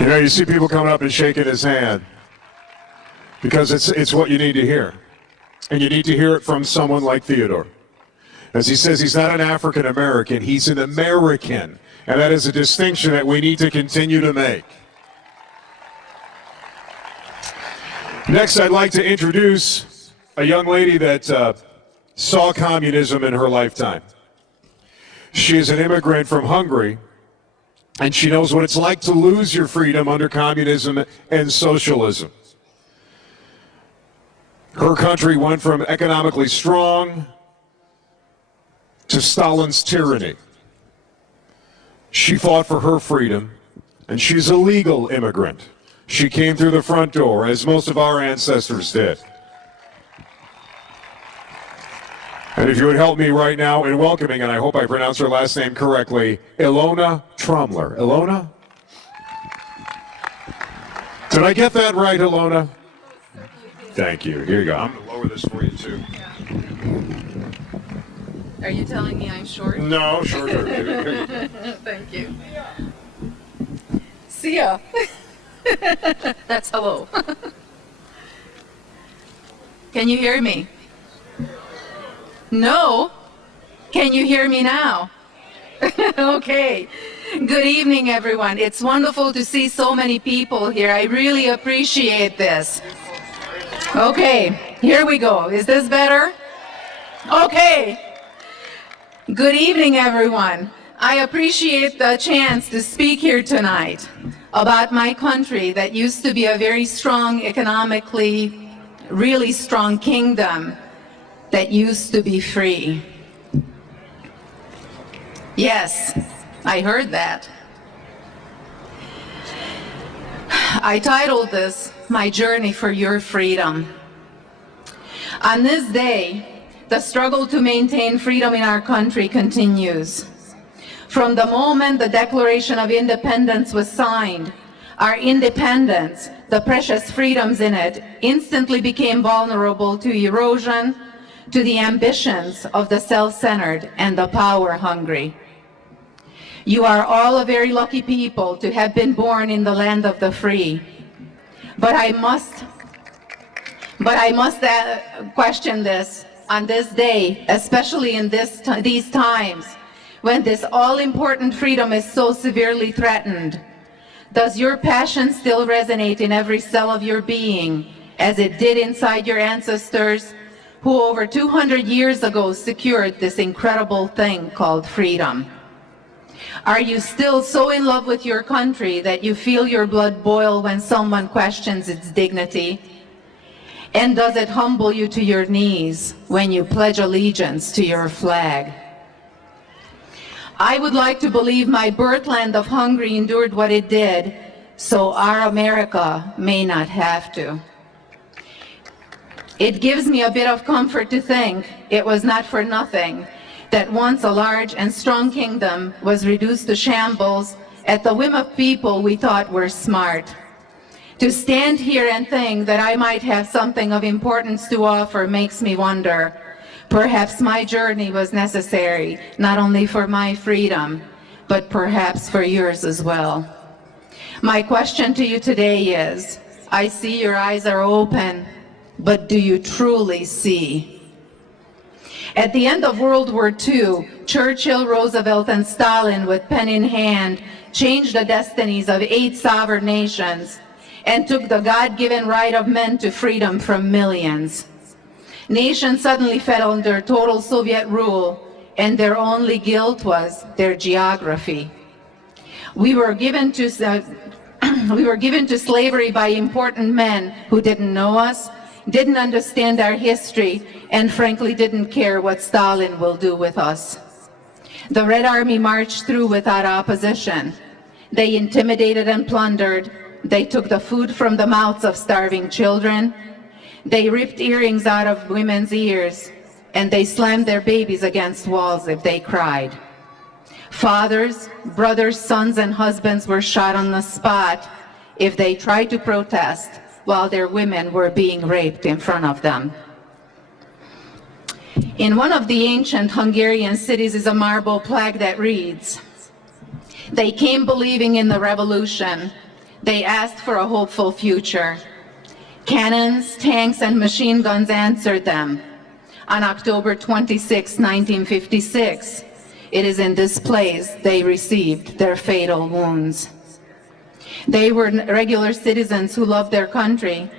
You know, you see people coming up and shaking his hand because it's what you need to hear. And you need to hear it from someone like Theodore. As he says, he's not an African American, he's an American. And that is a distinction that we need to continue to make. Next, I'd like to introduce a young lady that saw communism in her lifetime. She is an immigrant from Hungary, and she knows what it's like to lose your freedom under communism and socialism. Her country went from economically strong to Stalin's tyranny. She fought for her freedom, and she's a legal immigrant. She came through the front door, as most of our ancestors did. And if you would help me right now in welcoming, and I hope I pronounce her last name correctly, Ilona Trommler. Ilona? Did I get that right, Ilona? Thank you. Here you go. I'm going to lower this for you, too. Are you telling me I'm short? No, shorter. Thank you. See ya. That's hello. Can you hear me? No? Can you hear me now? Okay. Good evening, everyone. It's wonderful to see so many people here. I really appreciate this. Okay, here we go. Is this better? Okay. Good evening, everyone. I appreciate the chance to speak here tonight about my country that used to be a very strong, economically, really strong kingdom that used to be free. Yes, I heard that. I titled this, My Journey for Your Freedom. On this day, the struggle to maintain freedom in our country continues. From the moment the Declaration of Independence was signed, our independence, the precious freedoms in it, instantly became vulnerable to erosion, to the ambitions of the self-centered and the power-hungry. You are all a very lucky people to have been born in the land of the free. But I must question this on this day, especially in these times, when this all-important freedom is so severely threatened. Does your passion still resonate in every cell of your being, as it did inside your ancestors, who over 200 years ago secured this incredible thing called freedom? Are you still so in love with your country that you feel your blood boil when someone questions its dignity? And does it humble you to your knees when you pledge allegiance to your flag? I would like to believe my birthland of Hungary endured what it did, so our America may not have to. It gives me a bit of comfort to think it was not for nothing that once a large and strong kingdom was reduced to shambles at the whim of people we thought were smart. To stand here and think that I might have something of importance to offer makes me wonder. Perhaps my journey was necessary, not only for my freedom, but perhaps for yours as well. My question to you today is, I see your eyes are open, but do you truly see? At the end of World War II, Churchill, Roosevelt, and Stalin, with pen in hand, changed the destinies of 8 sovereign nations and took the God-given right of men to freedom from millions. Nations suddenly fell under total Soviet rule, and their only guilt was their geography. We were given to slavery by important men who didn't know us, didn't understand our history, and frankly didn't care what Stalin will do with us. The Red Army marched through without opposition. They intimidated and plundered. They took the food from the mouths of starving children. They ripped earrings out of women's ears, and they slammed their babies against walls if they cried. Fathers, brothers, sons, and husbands were shot on the spot if they tried to protest while their women were being raped in front of them. In one of the ancient Hungarian cities is a marble plaque that reads, "They came believing in the revolution. They asked for a hopeful future. Cannons, tanks, and machine guns answered them. On October 26, 1956, it is in this place they received their fatal wounds. They were regular citizens who loved their country,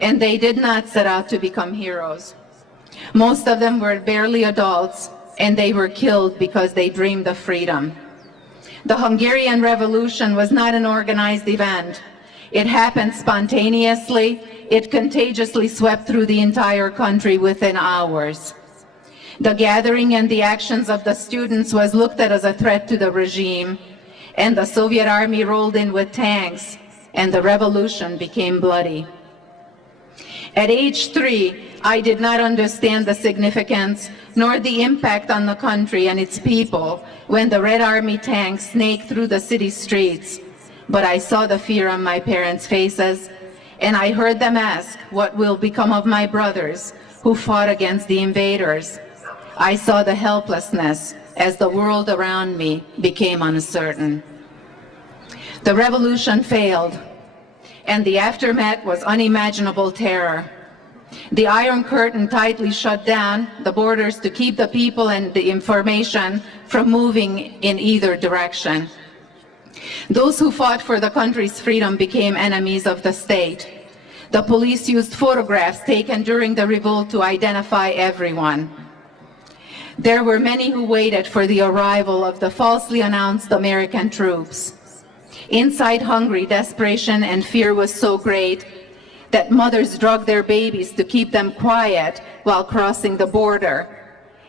and they did not set out to become heroes. Most of them were barely adults, and they were killed because they dreamed of freedom. The Hungarian Revolution was not an organized event. It happened spontaneously. It contagiously swept through the entire country within hours. The gathering and the actions of the students was looked at as a threat to the regime, and the Soviet army rolled in with tanks, and the revolution became bloody. At age 3, I did not understand the significance nor the impact on the country and its people when the Red Army tanks snaked through the city streets. But I saw the fear on my parents' faces, and I heard them ask what will become of my brothers who fought against the invaders. I saw the helplessness as the world around me became uncertain. The revolution failed, and the aftermath was unimaginable terror. The Iron Curtain tightly shut down the borders to keep the people and the information from moving in either direction. Those who fought for the country's freedom became enemies of the state. The police used photographs taken during the revolt to identify everyone. There were many who waited for the arrival of the falsely announced American troops. Inside Hungary, desperation and fear was so great that mothers drugged their babies to keep them quiet while crossing the border,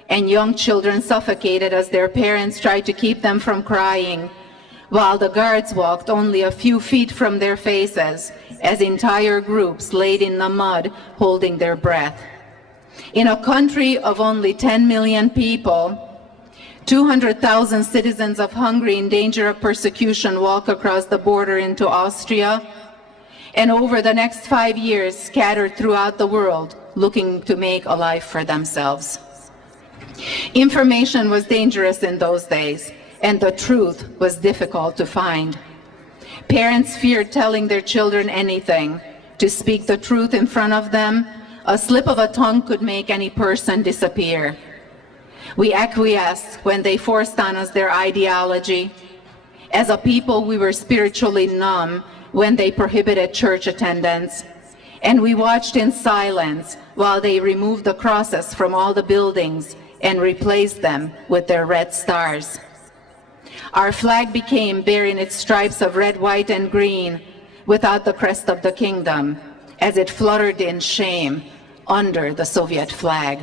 and young children suffocated as their parents tried to keep them from crying, while the guards walked only a few feet from their faces as entire groups laid in the mud holding their breath. In a country of only 10 million people, 200,000 citizens of Hungary in danger of persecution walk across the border into Austria, and over the next 5 years scattered throughout the world looking to make a life for themselves. Information was dangerous in those days, and the truth was difficult to find. Parents feared telling their children anything. To speak the truth in front of them, a slip of a tongue could make any person disappear. We acquiesced when they forced on us their ideology. As a people, we were spiritually numb when they prohibited church attendance, and we watched in silence while they removed the crosses from all the buildings and replaced them with their red stars. Our flag became bearing its stripes of red, white, and green without the crest of the kingdom, as it fluttered in shame under the Soviet flag.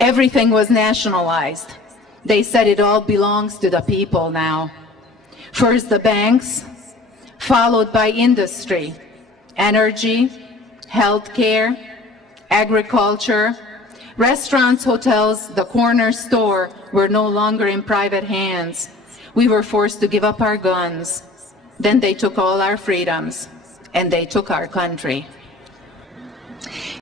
Everything was nationalized. They said it all belongs to the people now. First the banks, followed by industry, energy, healthcare, agriculture, restaurants, hotels, the corner store were no longer in private hands. We were forced to give up our guns. Then they took all our freedoms, and they took our country.